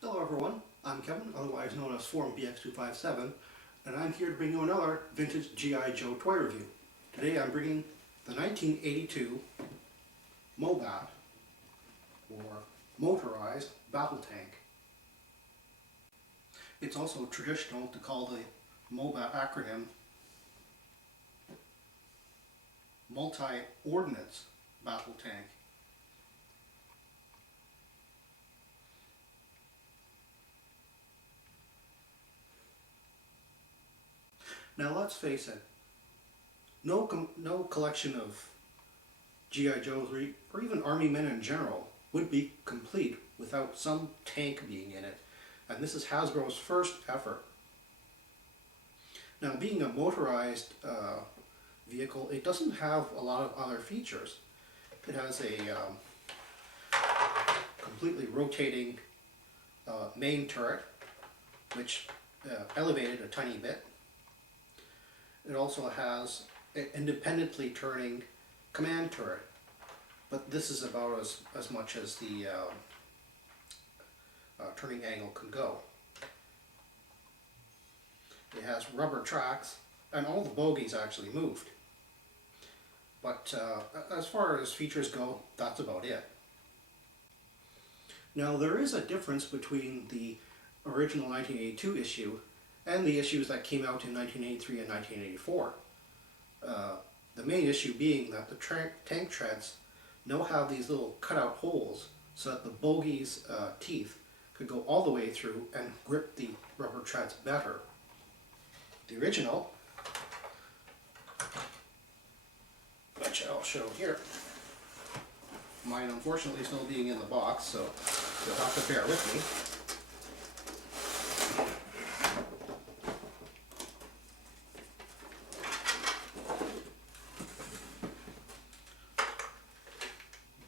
Hello everyone, I'm Kevin, otherwise known as Forum BX257, and I'm here to bring you another vintage G.I. Joe toy review. Today I'm bringing the 1982 MOBAT, or Motorized Battle Tank. It's also traditional to call the MOBAT acronym Multi-Ordnance Battle Tank. Now let's face it, no collection of G.I. Joes or even Army men in general would be complete without some tank being in it, and this is Hasbro's first effort. Now, being a motorized vehicle, it doesn't have a lot of other features. It has a completely rotating main turret, which elevated a tiny bit. It also has an independently turning command turret, but this is about as much as the turning angle can go. It has rubber tracks, and all the bogies actually moved. But as far as features go, that's about it. Now, there is a difference between the original 1982 issue and the issues that came out in 1983 and 1984. The main issue being that the tank treads now have these little cutout holes so that the bogey's teeth could go all the way through and grip the rubber treads better. The original, which I'll show here, mine unfortunately still being in the box, so you'll have to bear with me.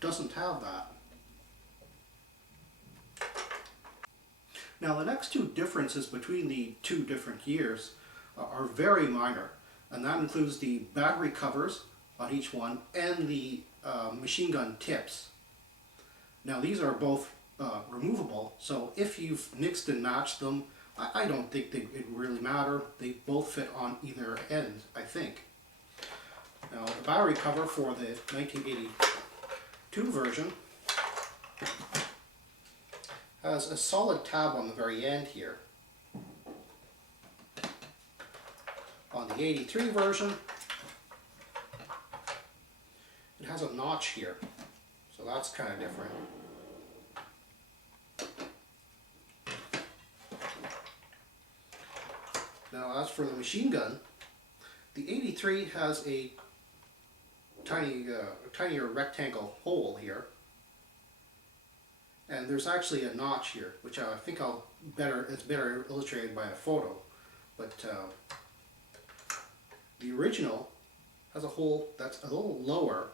Doesn't have that. Now, the next two differences between the two different years are very minor, and that includes the battery covers on each one and the machine gun tips. Now, these are both removable, so if you've mixed and matched them, I don't think it really matter. They both fit on either end, I think. Now, the battery cover for the 1982 version has a solid tab on the very end here. On the 83 version, it has a notch here, so that's kind of different. Now, as for the machine gun, the 83 has a tinier rectangle hole here, and there's actually a notch here, which I think it's better illustrated by a photo. But the original has a hole that's a little lower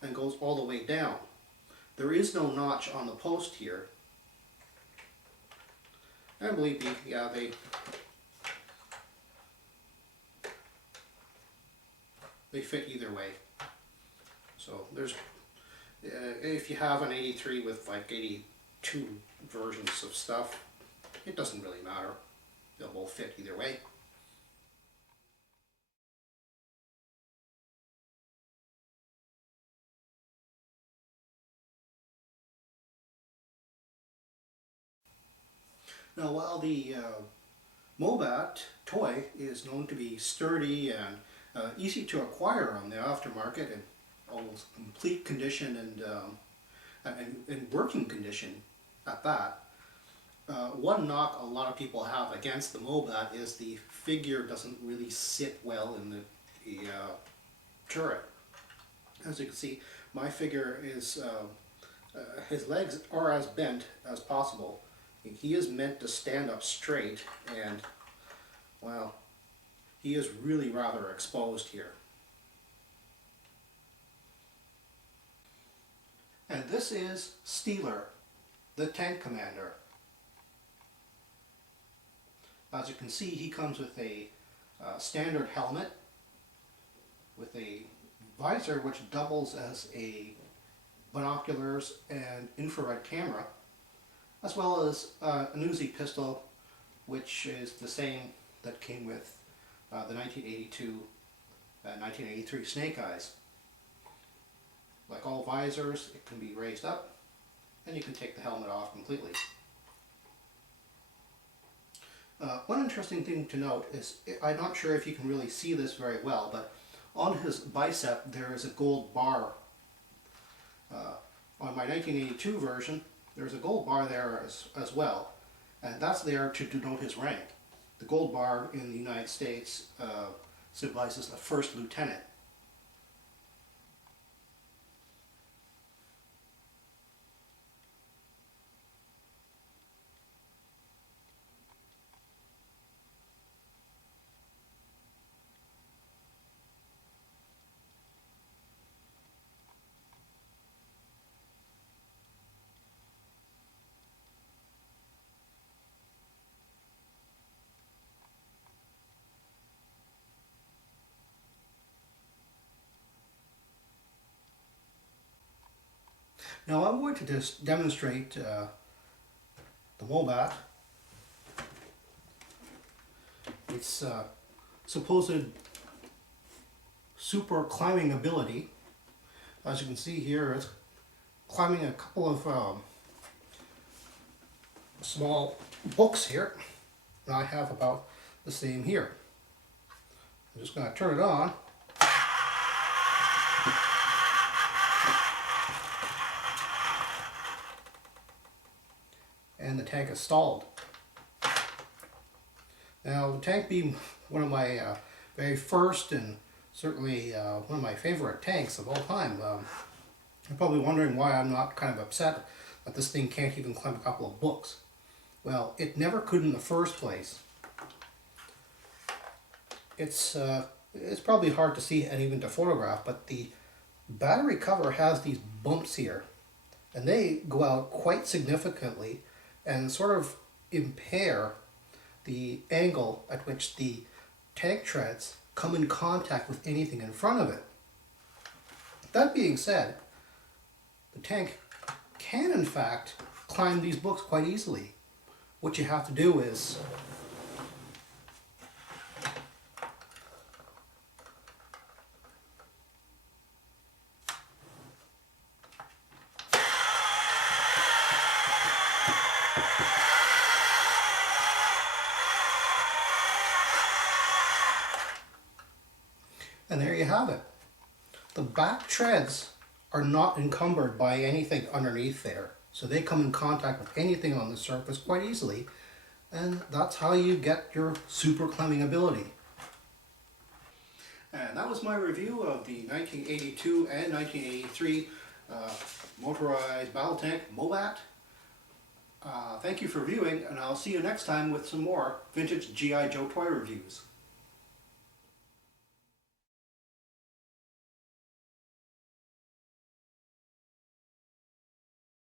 and goes all the way down. There is no notch on the post here, and believe me, yeah, they fit either way. So there's, if you have an 83 with like 82 versions of stuff, it doesn't really matter. They'll both fit either way. Now, while the MOBAT toy is known to be sturdy and easy to acquire on the aftermarket and almost complete condition and working condition at that, one knock a lot of people have against the MOBAT is the figure doesn't really sit well in the turret. As you can see, my figure is, his legs are as bent as possible. He is meant to stand up straight, and, well, he is really rather exposed here. And this is Steeler, the tank commander. As you can see, he comes with a standard helmet with a visor which doubles as a binoculars and infrared camera. as well as an Uzi pistol, which is the same that came with the 1982 1983 Snake Eyes. Like all visors, it can be raised up and you can take the helmet off completely. One interesting thing to note is, I'm not sure if you can really see this very well, but on his bicep there is a gold bar. On my 1982 version, there's a gold bar there as well, and that's there to denote his rank. The gold bar in the United States symbolizes a first lieutenant. Now I'm going to just demonstrate the MOBAT, its supposed super climbing ability. As you can see here, it's climbing a couple of small books here, and I have about the same here. I'm just going to turn it on. And the tank is stalled. Now, the tank being one of my very first and certainly one of my favorite tanks of all time, you're probably wondering why I'm not kind of upset that this thing can't even climb a couple of books. Well, it never could in the first place. It's probably hard to see and even to photograph, but the battery cover has these bumps here, and they go out quite significantly and sort of impair the angle at which the tank treads come in contact with anything in front of it. That being said, the tank can in fact climb these books quite easily. What you have to do is and there you have it. The back treads are not encumbered by anything underneath there, so they come in contact with anything on the surface quite easily, and that's how you get your super climbing ability. And that was my review of the 1982 and 1983 Motorized Battle Tank MOBAT. Thank you for viewing, and I'll see you next time with some more vintage G.I. Joe toy reviews.